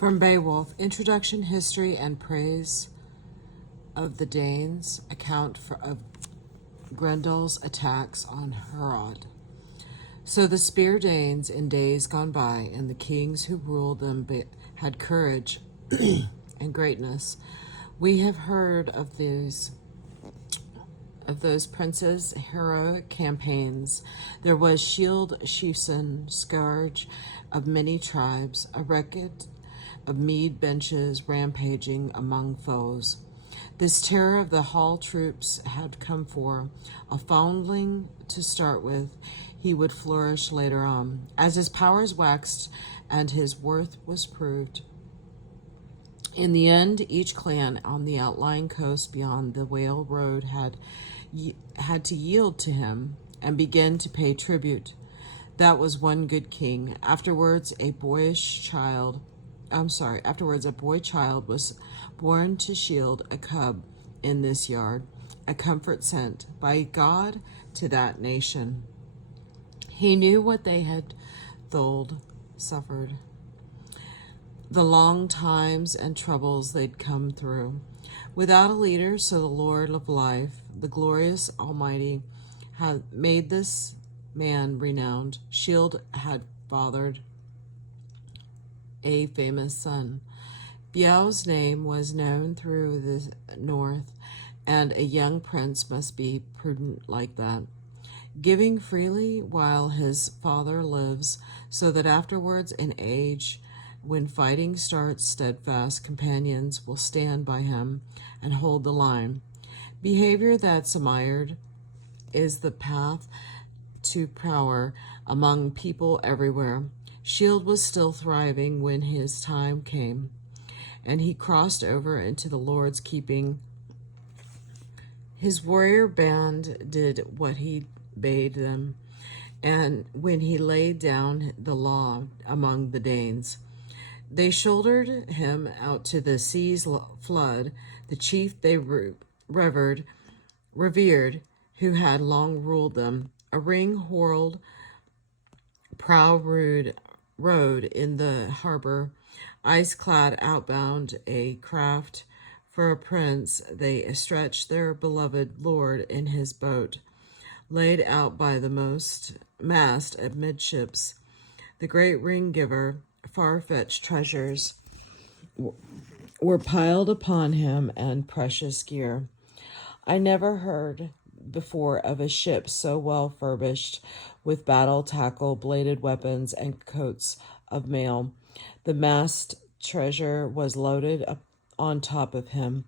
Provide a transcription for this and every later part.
From Beowulf, Introduction, History, and Praise of the Danes, of Grendel's attacks on Herriot. So the Spear Danes in days gone by, and the kings who ruled them had courage and greatness. We have heard of those princes' heroic campaigns. There was Shield Sheafson, scourge of many tribes, a record of mead benches rampaging among foes. This terror of the hall troops had come for a foundling to start with. He would flourish later on. As his powers waxed and his worth was proved, in the end, each clan on the outlying coast beyond the Whale Road had to yield to him and begin to pay tribute. That was one good king. Afterwards, a boy child was born to shield a cub in this yard, a comfort sent by God to that nation. He knew what they had suffered, the long times and troubles they'd come through. Without a leader, so the Lord of life, the glorious Almighty, had made this man renowned. Shield had fathered a famous son. Beowulf's name was known through the north, and a young prince must be prudent like that, giving freely while his father lives, so that afterwards in age, when fighting starts, steadfast companions will stand by him and hold the line. Behavior that's admired is the path to power among people everywhere. Shield was still thriving when his time came, and he crossed over into the Lord's keeping. His warrior band did what he bade them, and when he laid down the law among the Danes, they shouldered him out to the sea's flood, the chief they revered, who had long ruled them. A ring-whorled prow rode in the harbor, ice-clad outbound, a craft for a prince. They stretched their beloved lord in his boat, laid out by the mast amidships. The great ring-giver, far-fetched treasures were piled upon him and precious gear. I never heard before of a ship so well furbished with battle tackle, bladed weapons, and coats of mail. The mast treasure was loaded up on top of him.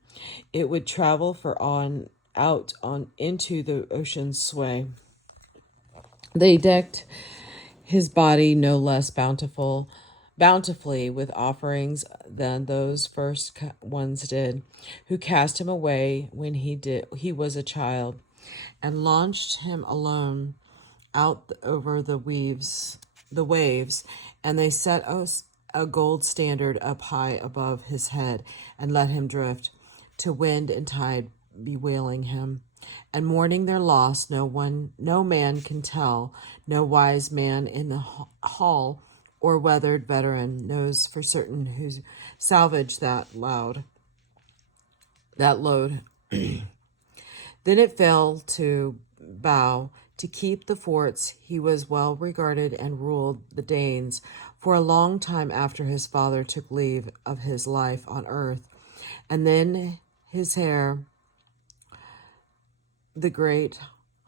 It would travel out into the ocean's sway. They decked his body no less bountifully with offerings than those first ones did, who cast him away when he was a child, and launched him alone out over the waves, and they set a gold standard up high above his head and let him drift, to wind and tide bewailing him and mourning their loss. No man can tell, no wise man in the hall or weathered veteran knows for certain who salvaged that load. Then it fell to Bow to keep the forts. He was well regarded and ruled the Danes for a long time after his father took leave of his life on earth. And then his heir, the great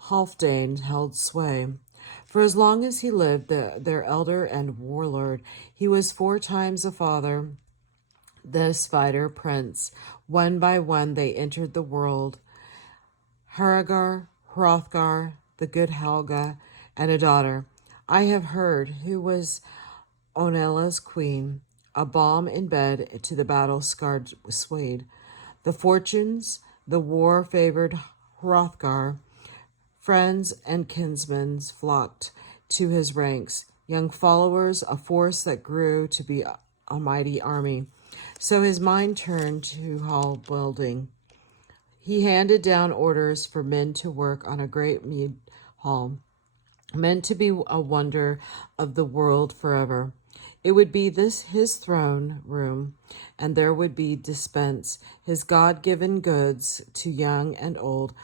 Halfdane, held sway. For as long as he lived, their elder and warlord, he was 4 times a father, this fighter prince. One by one they entered the world. Hrothgar, the good Helga, and a daughter, I have heard, who was Onella's queen, a balm in bed to the battle-scarred swayed. The fortunes, the war-favored Hrothgar, friends and kinsmen flocked to his ranks, young followers, a force that grew to be a mighty army. So his mind turned to hall building. He handed down orders for men to work on a great mead hall, meant to be a wonder of the world forever. It would be this his throne room, and there would be dispense his God-given goods to young and old,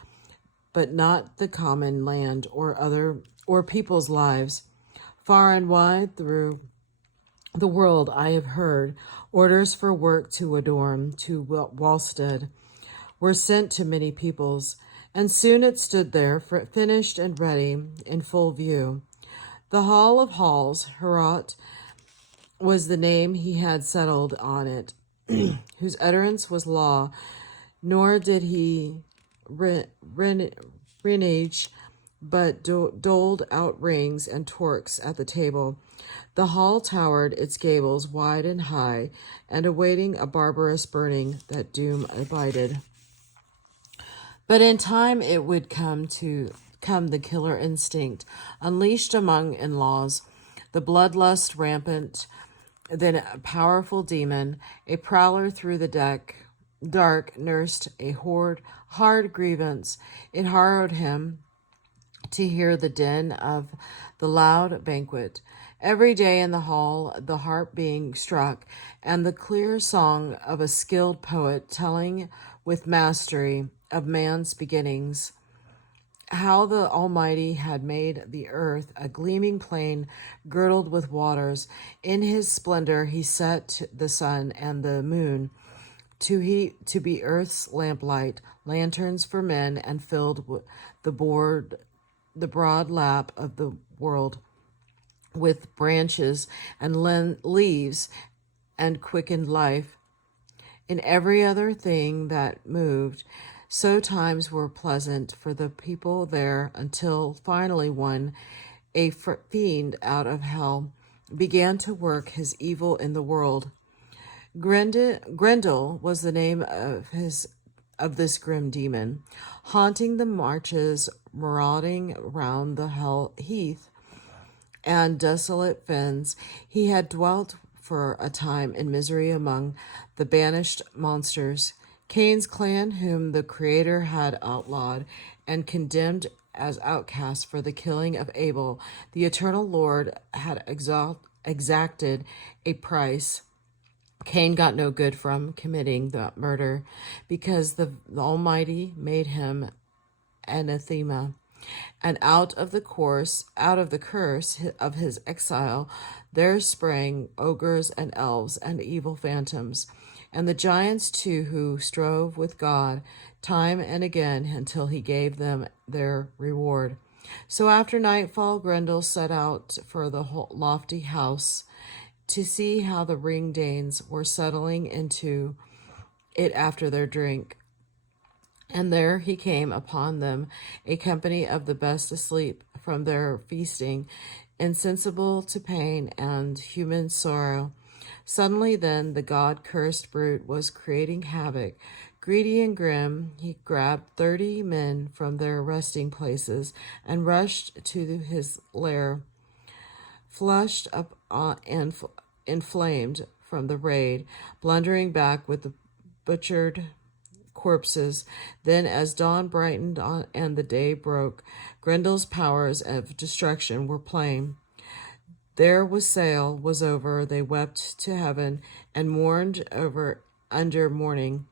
but not the common land or people's lives. Far and wide through the world I have heard orders for work to adorn to Walstead were sent to many peoples, and soon it stood there, finished and ready, in full view. The Hall of Halls, Herriot, was the name he had settled on it, whose utterance was law, nor did he renege, but doled out rings and torques at the table. The hall towered its gables wide and high, and awaiting a barbarous burning that doom abided. But in time it would come the killer instinct, unleashed among in-laws, the bloodlust rampant, then a powerful demon, a prowler through the dark, nursed a hard grievance. It harrowed him to hear the din of the loud banquet. Every day in the hall, the harp being struck, and the clear song of a skilled poet telling with mastery of man's beginnings, how the Almighty had made the earth a gleaming plain girdled with waters. In his splendor he set the sun and the moon to be earth's lamplight, lanterns for men, and filled the broad lap of the world with branches and leaves and quickened life in every other thing that moved. So times were pleasant for the people there until finally one, a fiend out of hell, began to work his evil in the world. Grendel was the name of this grim demon, haunting the marches, marauding round the heath and desolate fens. He had dwelt for a time in misery among the banished monsters. Cain's clan, whom the Creator had outlawed and condemned as outcasts for the killing of Abel, the eternal Lord had exacted a price. Cain got no good from committing the murder, because the Almighty made him anathema. And out of the curse of his exile, there sprang ogres and elves and evil phantoms, and the giants too, who strove with God time and again until he gave them their reward. So after nightfall, Grendel set out for the lofty house to see how the ring Danes were settling into it after their drink. And there he came upon them, a company of the best asleep from their feasting, insensible to pain and human sorrow. Suddenly then the God-cursed brute was creating havoc. Greedy and grim, he grabbed 30 men from their resting places and rushed to his lair, flushed up and inflamed from the raid, blundering back with the butchered corpses. Then, as dawn brightened and the day broke, Grendel's powers of destruction were plain. Their wassail was over. They wept to heaven and mourned under mourning.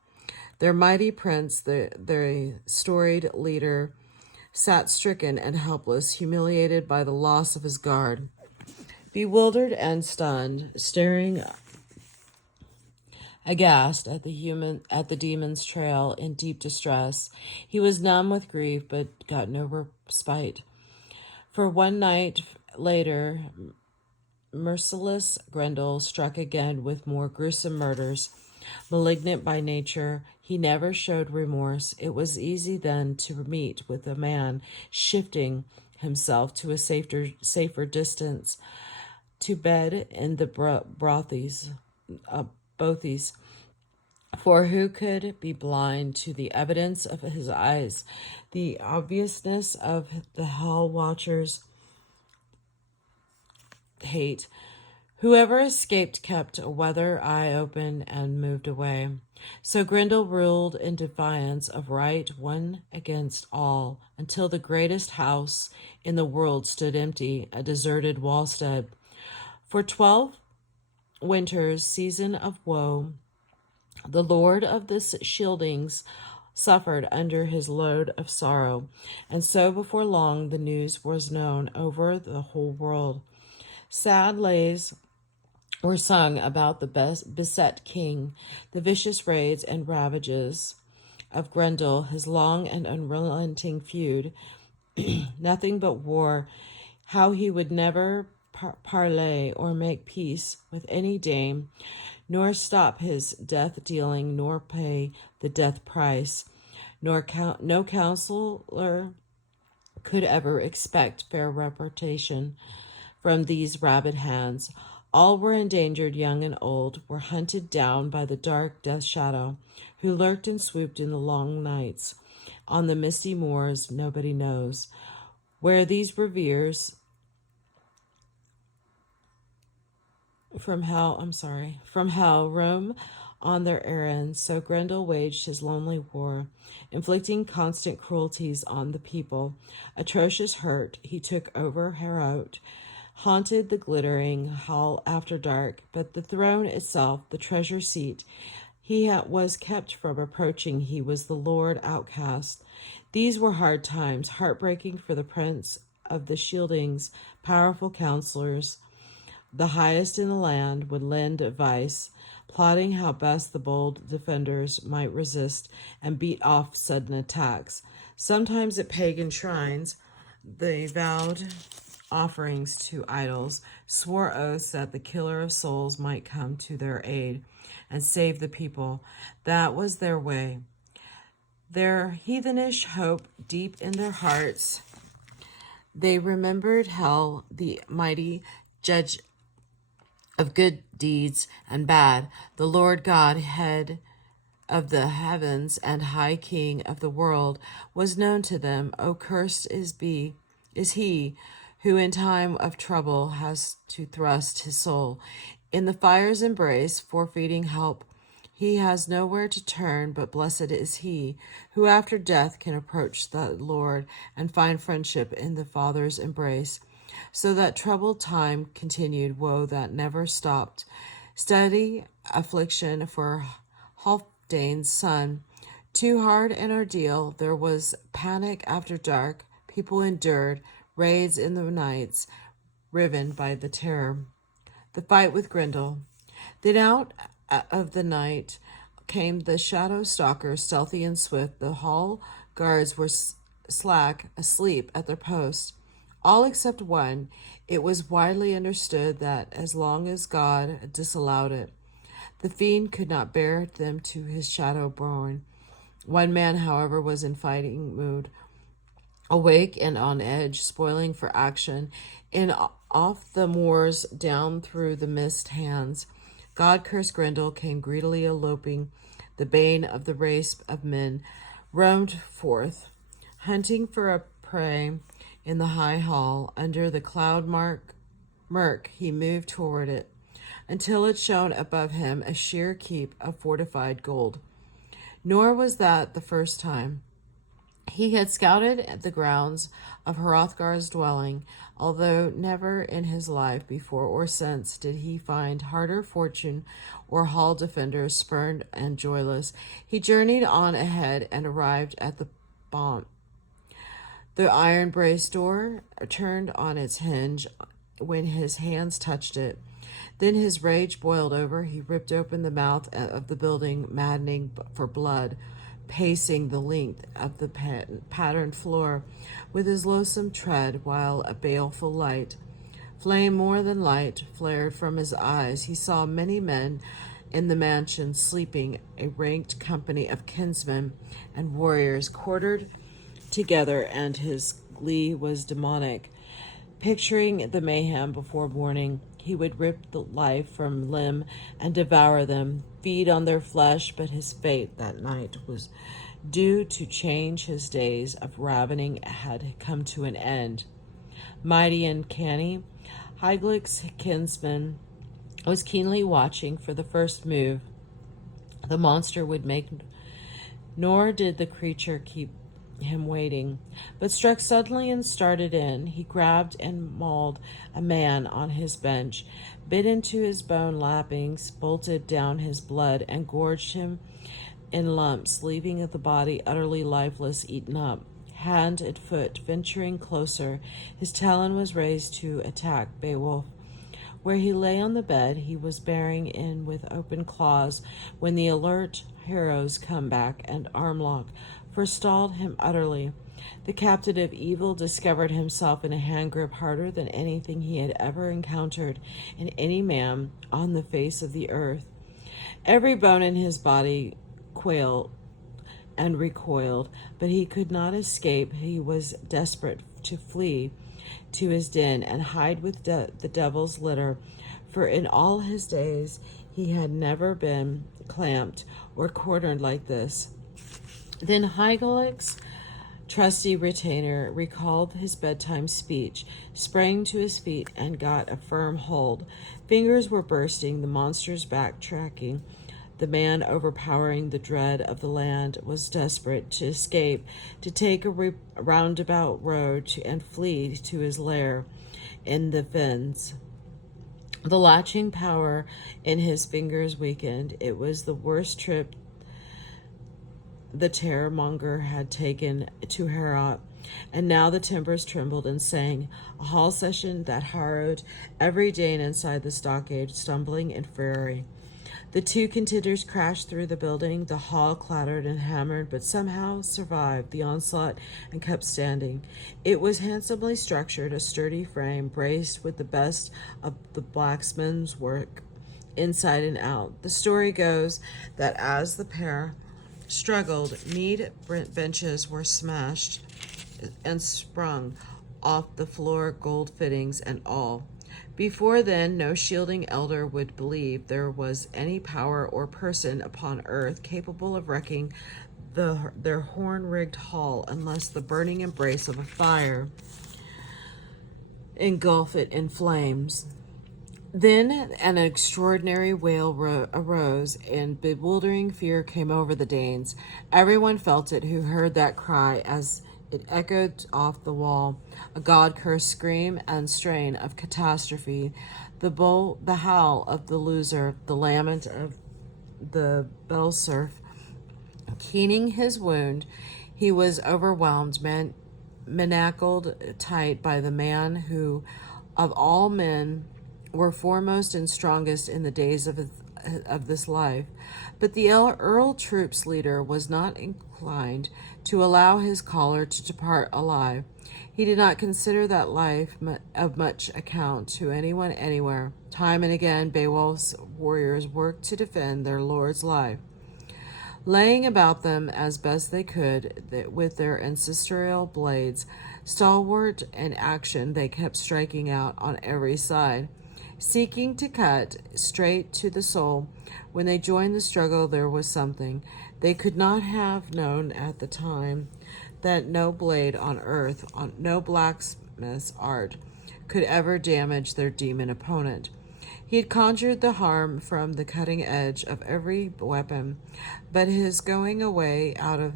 Their mighty prince, their storied leader, sat stricken and helpless, humiliated by the loss of his guard. Bewildered and stunned, staring aghast at the demon's trail in deep distress, he was numb with grief, but got no respite. For one night later, merciless Grendel struck again with more gruesome murders. Malignant by nature, he never showed remorse. It was easy then to meet with a man shifting himself to a safer distance, to bed in the bothies, for who could be blind to the evidence of his eyes, the obviousness of the hell watchers' hate? Whoever escaped kept a weather eye open and moved away. So Grendel ruled in defiance of right, one against all, until the greatest house in the world stood empty, a deserted Walstead. For 12 winter's season of woe, the Lord of the Shieldings suffered under his load of sorrow, and so before long the news was known over the whole world. Sad lays were sung about the beset king, the vicious raids and ravages of Grendel, his long and unrelenting feud, nothing but war, how he would never parley or make peace with any dame, nor stop his death dealing, nor pay the death price, nor no counselor could ever expect fair reputation from these rabid hands. All were endangered, young and old, were hunted down by the dark death shadow, who lurked and swooped in the long nights. On the misty moors, nobody knows where these reveres from hell roam on their errands. So Grendel waged his lonely war, inflicting constant cruelties on the people. Atrocious hurt he took over Herriot, haunted the glittering hall after dark, but the throne itself, the treasure seat, was kept from approaching. He was the Lord outcast. These were hard times, heartbreaking for the prince of the Shieldings, powerful counselors. The highest in the land would lend advice, plotting how best the bold defenders might resist and beat off sudden attacks. Sometimes at pagan shrines, they vowed offerings to idols, swore oaths that the killer of souls might come to their aid and save the people. That was their way. Their heathenish hope deep in their hearts, they remembered Hel, the mighty judge of good deeds and bad, the Lord God, head of the heavens and high king of the world, was known to them. O cursed is he who in time of trouble has to thrust his soul in the fire's embrace, forfeiting help. He has nowhere to turn, but blessed is he who after death can approach the Lord and find friendship in the Father's embrace. So that troubled time continued, woe that never stopped, steady affliction for Halfdane's son. Too hard an ordeal, there was panic after dark, people endured raids in the nights, riven by the terror. The fight with Grendel. Then out of the night came the shadow stalkers, stealthy and swift. The hall guards were slack, asleep at their posts. All except one. It was widely understood that as long as God disallowed it, the fiend could not bear them to his shadow born. One man, however, was in fighting mood, awake and on edge, spoiling for action. In off the moors, down through the mist hands, God-cursed Grendel came greedily eloping. The bane of the race of men roamed forth, hunting for a prey in the high hall. Under the cloud murk he moved toward it, until it shone above him a sheer keep of fortified gold. Nor was that the first time. He had scouted the grounds of Hrothgar's dwelling, although never in his life before or since did he find harder fortune or hall defenders spurned and joyless. He journeyed on ahead and arrived at the bomb. The iron braced door turned on its hinge when his hands touched it. Then his rage boiled over. He ripped open the mouth of the building, maddening for blood, pacing the length of the patterned floor with his loathsome tread, while a baleful light, flame more than light, flared from his eyes. He saw many men in the mansion sleeping, a ranked company of kinsmen and warriors quartered together, and his glee was demonic. Picturing the mayhem before morning, he would rip the life from limb and devour them, feed on their flesh, but his fate that night was due to change. His days of ravening had come to an end. Mighty and canny, Hygelac's kinsman was keenly watching for the first move the monster would make, nor did the creature keep him waiting, but struck suddenly and started in. He grabbed and mauled a man on his bench, bit into his bone lappings, bolted down his blood, and gorged him in lumps, leaving the body utterly lifeless, eaten up. Hand and foot venturing closer, his talon was raised to attack Beowulf. Where he lay on the bed, he was bearing in with open claws when the alert heroes come back and armlock forestalled him utterly. The captain of evil discovered himself in a hand grip harder than anything he had ever encountered in any man on the face of the earth. Every bone in his body quailed and recoiled, but he could not escape. He was desperate to flee to his den and hide with the devil's litter, for in all his days he had never been clamped or cornered like this. Then Hygelac, trusty retainer, recalled his bedtime speech, sprang to his feet, and got a firm hold. Fingers were bursting, the monsters backtracking. The man, overpowering the dread of the land, was desperate to escape, to take a roundabout road and flee to his lair in the fens. The latching power in his fingers weakened. It was the worst trip the terrormonger had taken to Herriot, and now the timbers trembled and sang, a hall session that harrowed every Dane inside the stockade, stumbling in fury. The two contenders crashed through the building. The hall clattered and hammered, but somehow survived the onslaught and kept standing. It was handsomely structured, a sturdy frame, braced with the best of the blacksmith's work, inside and out. The story goes that as the pair struggled, mead benches were smashed and sprung off the floor, gold fittings and all. Before then, no shielding elder would believe there was any power or person upon earth capable of wrecking their horn-rigged hall unless the burning embrace of a fire engulf it in flames. Then an extraordinary wail arose, and bewildering fear came over the Danes. Everyone felt it who heard that cry as it echoed off the wall, a god-cursed scream and strain of catastrophe, the howl of the loser, the lament of the bell-serf. Keening his wound, he was overwhelmed, manacled tight by the man who, of all men, were foremost and strongest in the days of this life. But the Earl Troop's leader was not inclined to allow his caller to depart alive. He did not consider that life of much account to anyone anywhere. Time and again, Beowulf's warriors worked to defend their lord's life, laying about them as best they could with their ancestral blades. Stalwart in action, they kept striking out on every side, seeking to cut straight to the soul. When they joined the struggle, there was something they could not have known at the time, that no blade on earth, no blacksmith's art, could ever damage their demon opponent. He had conjured the harm from the cutting edge of every weapon, but his going away out of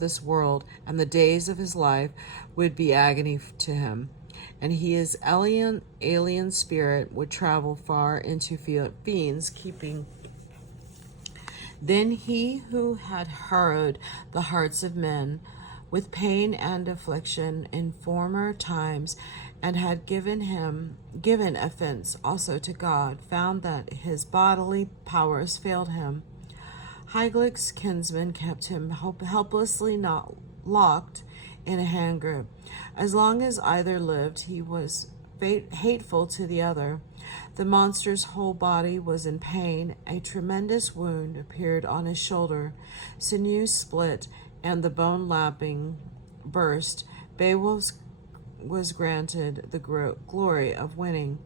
this world and the days of his life would be agony to him, and his alien spirit would travel far into fiends keeping. Then he who had harrowed the hearts of men with pain and affliction in former times, and had given offense also to God, found that his bodily powers failed him. Hygelac's kinsmen kept him helplessly not locked in a hand grip. As long as either lived, he was hateful to the other. The monster's whole body was in pain. A tremendous wound appeared on his shoulder. Sinews split, and the bone lapping burst. Beowulf was granted the glory of winning.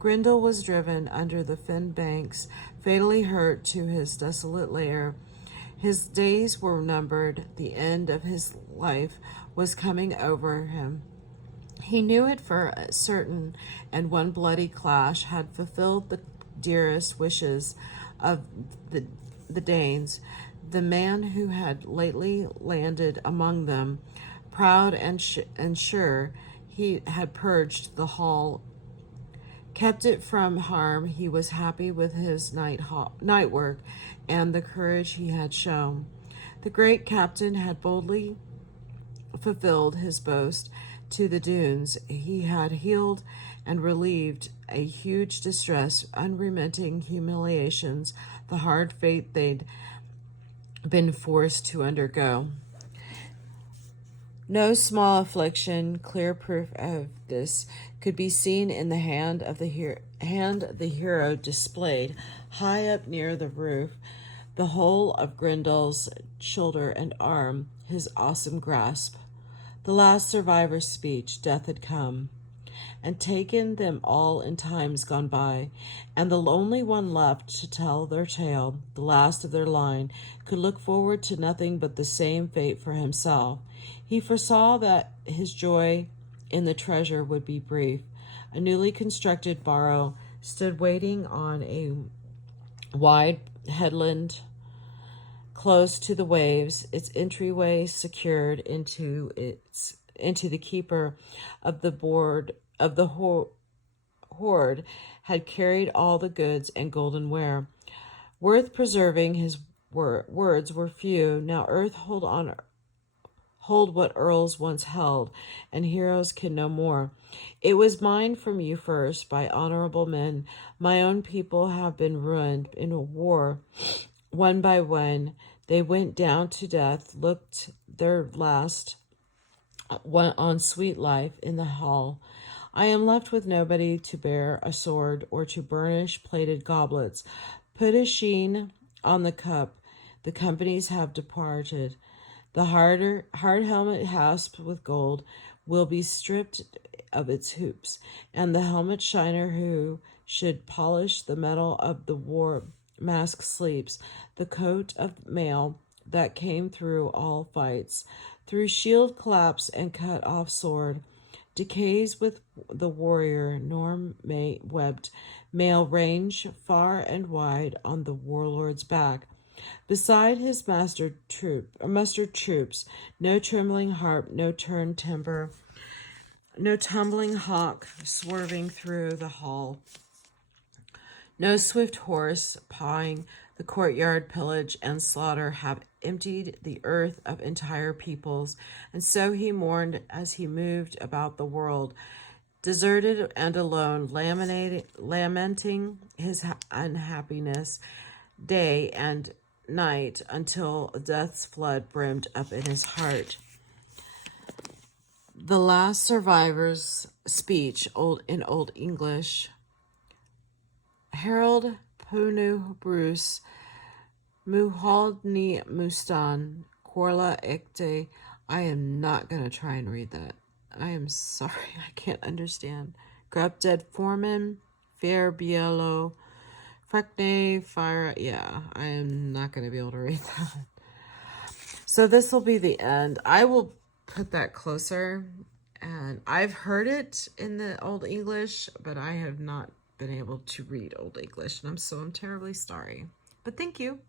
Grendel was driven under the fen banks, fatally hurt to his desolate lair. His days were numbered. The end of his life was coming over him. He knew it for certain, and one bloody clash had fulfilled the dearest wishes of the the Danes, the man who had lately landed among them, proud and sure he had purged the hall, kept it from harm. He was happy with his night work and the courage he had shown. The great captain had boldly fulfilled his boast to the dunes. He had healed and relieved a huge distress, unremitting humiliations, the hard fate they'd been forced to undergo. No small affliction, clear proof of this, could be seen in the hand the hero displayed high up near the roof, the whole of Grendel's shoulder and arm, his awesome grasp. The last survivor's speech, death had come and taken them all in times gone by, and the only one left to tell their tale, the last of their line, could look forward to nothing but the same fate for himself. He foresaw that his joy in the treasure would be brief. A newly constructed barrow stood waiting on a wide headland close to the waves, its entryway secured into the keeper of the hoard had carried all the goods and golden ware. Worth preserving, his words were few. Now earth hold what earls once held, and heroes can no more. It was mine from you first by honorable men. My own people have been ruined in a war. One by one, they went down to death, looked their last on sweet life in the hall. I am left with nobody to bear a sword or to burnish plated goblets. Put a sheen on the cup. The companies have departed. The hard helmet hasped with gold will be stripped of its hoops, and the helmet shiner who should polish the metal of the war mask sleeps. The coat of mail that came through all fights, through shield collapse and cut off sword, decays with the warrior, nor may webbed mail range far and wide on the warlord's back. Beside his mustered troops, no trembling harp, no turned timber, no tumbling hawk swerving through the hall, no swift horse pawing the courtyard. Pillage and slaughter have emptied the earth of entire peoples, and so he mourned as he moved about the world, deserted and alone, lamenting his unhappiness day and night until death's flood brimmed up in his heart. The last survivor's speech, in Old English. Harold Punu Bruce Muhaldni Mustan Korla Ekte. I am not going to try and read that. I am sorry, I can't understand. Grubdead Foreman, Fair Bielo, Frekne Fire. Yeah, I am not going to be able to read that. So this will be the end. I will put that closer, and I've heard it in the Old English, but I have not been able to read Old English, and I'm terribly sorry. But thank you.